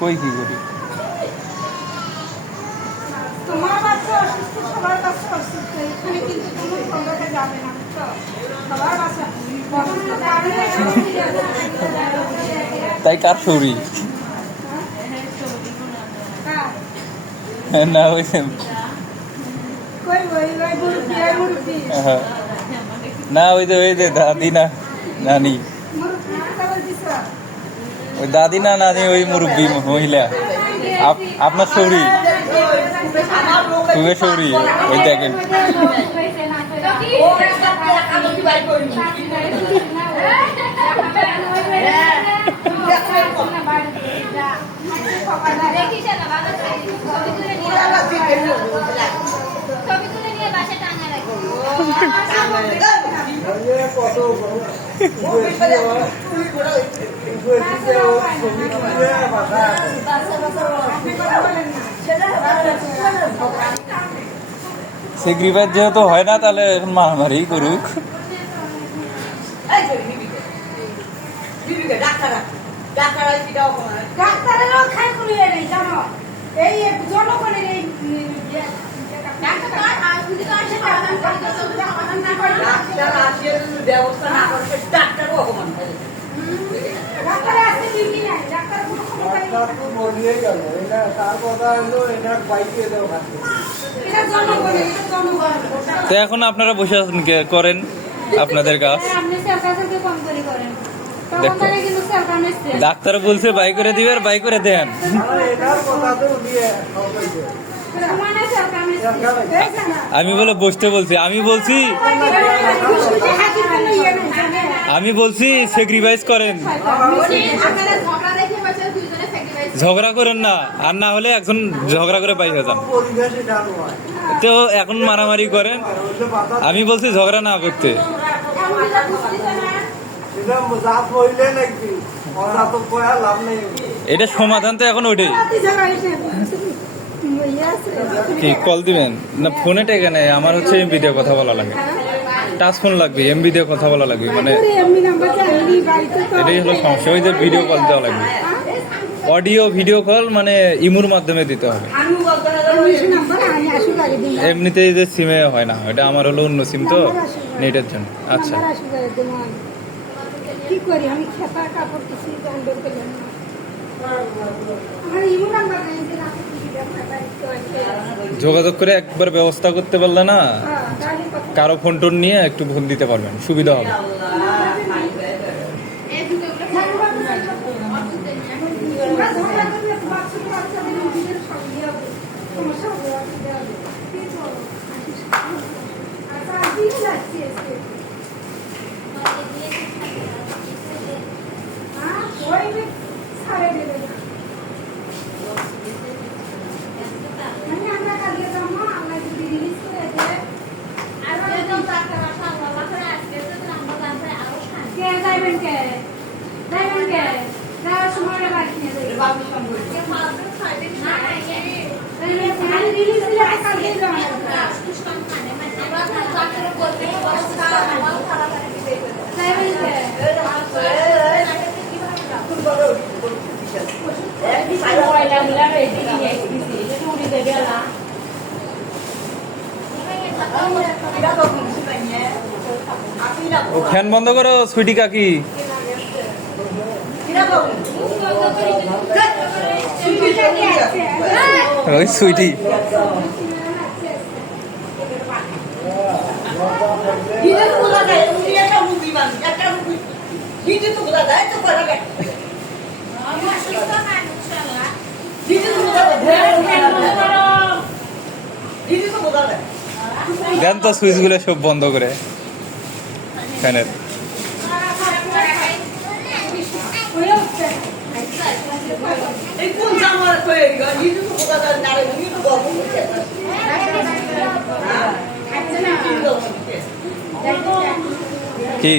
কই কি করি তোমার বাচ্চা অসুস্থ, সবার বাচ্চা অসুস্থ, এখানে কিন্তু কোনো সঙ্গে যাবে না, সবার বাচ্চা তাই কার শরী না হয়েছে না ওই যে দাদি না নানি, ওই দাদি না নানি, ওই মুরব্বী মহিলা আপনার শরী তুই শরী ওই দেখেন সেগ্রিফাইস যেহেতু হয় না তাহলে এখন মারামারি করুক। তো এখন আপনারা বসে আছেন করেন আপনাদের কাজ। ডাক্তার বলছে বাই করে দিবে আর বাই করে দেন। আমি বলে বসতে বলছি, আমি বলছি স্যাক্রিফাইস করেন, ঝগড়া করেন না, আর না হলে একজন ঝগড়া করে বাইরে যান। তো এখন মারামারি করেন, আমি বলছি ঝগড়া না করতে। এটা সমাধান তো এখন ওইটাই। কি কল দিবেন না ফোনে টেকে নেই? আমার হচ্ছে এমবি দিয়ে কথা বলা লাগে, টাচ ফোন লাগবে, এমবি দিয়ে কথা বলা লাগবে, মানে এটাই হলো সমস্যা। ওই যে ভিডিও কল দেওয়া লাগবে, অডিও ভিডিও কল মানে ইমুর মাধ্যমে দিতে হবে। এমনিতেই যে সিমে হয় না, এটা আমার হলো অন্য সিম তো নেটের জন্য। আচ্ছা কি করি আমি খেতা কাপড় কিছু বন্ধ করলাম না আমার ইমু নাম্বার নেই যে রাতে কি দেখা একটু আছে যোগাযোগ করে একবার ব্যবস্থা করতে পারলে না হ্যাঁ তাহলে কথা কারো ফোন টোন নিয়ে একটু ফোন দিতে পারবেন, সুবিধা হবে। এই দুটো আমরা ঝগড়া করলে বাচ্চাদের নিজেদের সঙ্গে হবে সমস্যা হবে অসুবিধা হবে ঠিক বলো আচ্ছা আজকে যাচ্ছি আজকে হ্যাঁ ওই ছাড়ে দেবে না মানে আমরা কালকে যাবো আমরা যদি রিলিজ করে দেয় আর কে যাইবেন কে যাওয়ার সময় বাড়ি নিয়ে যাইবেন রিলিজ দিলে কালকে যাবো ও ফ্যান বন্ধ করো সুইটি কাকি। ওই সুইটি দেন তো সুইচ গুলো সব বন্ধ করে ফ্যানের। কি